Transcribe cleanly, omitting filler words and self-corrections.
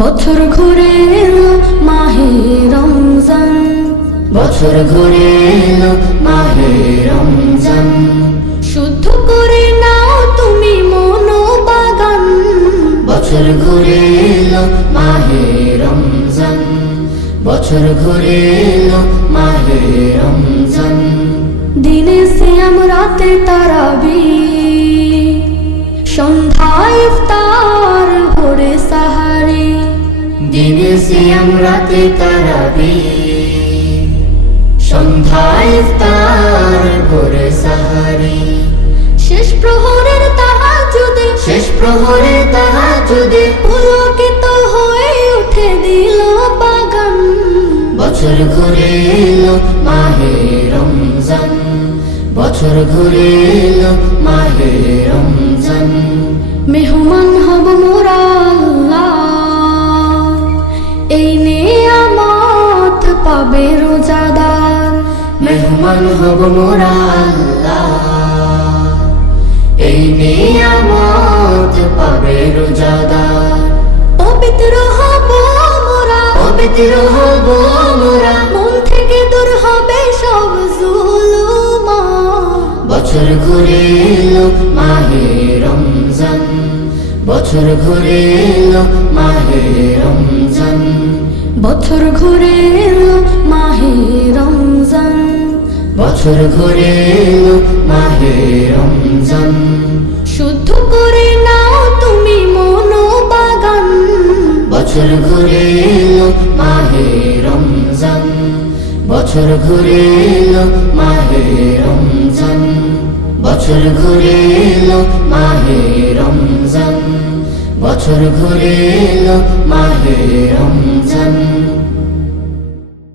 বছর ঘুরে এলো মাহে রমজান, বছর ঘুরে এলো মাহে রমজান। শুদ্ধ করে নাও তুমি মনোবাগান। বছর ঘুরে এলো মাহে রমজান, বছর ঘুরে এলো মাহে রমজান। দিনে সিয়াম রাতে তারাবি, সন্ধ্যায় ইফতার ভোরে সাহারি। দিনে সিয়াম রাতে তারাবি, সন্ধ্যায় ইফতার ভোরে সাহারি। শেষ প্রহরের তাহাজ্জুদে, শেষ প্রহরে তাহাজ্জুদে পুলকিত হয়ে উঠে দিল বাগান। বছর ঘুরে এলো মাহে রমজান, বছর ঘুরে এলো মাহে রমজান। মেহমান হব মোরা আল্লাহ, এই নিয়ামত পাবে রোজাদার। মেহমান হব মোরা আল্লাহ, এই নিয়ামত পাবে রোজাদার। পবিত্র হব মোরা, পবিত্র হব মোরা, মন থেকে দূর হবে সব জুলুমা। বছর ঘুরে এলো মাহে রমজান, বছর ঘুরে এলো মাহে রমজান। বছর ঘুরে এলো মাহে রমজান, বছর ঘুরে এলো মাহে রমজান। শুদ্ধ করে নাও তুমি মনোবাগান। বছর ঘুরে এলো মাহে রমজান, বছর ঘুরে এলো মাহে রমজান। বছর ঘুরে এলো মাহে রমজান, বছর ঘুরে এলো মাহে রমজান।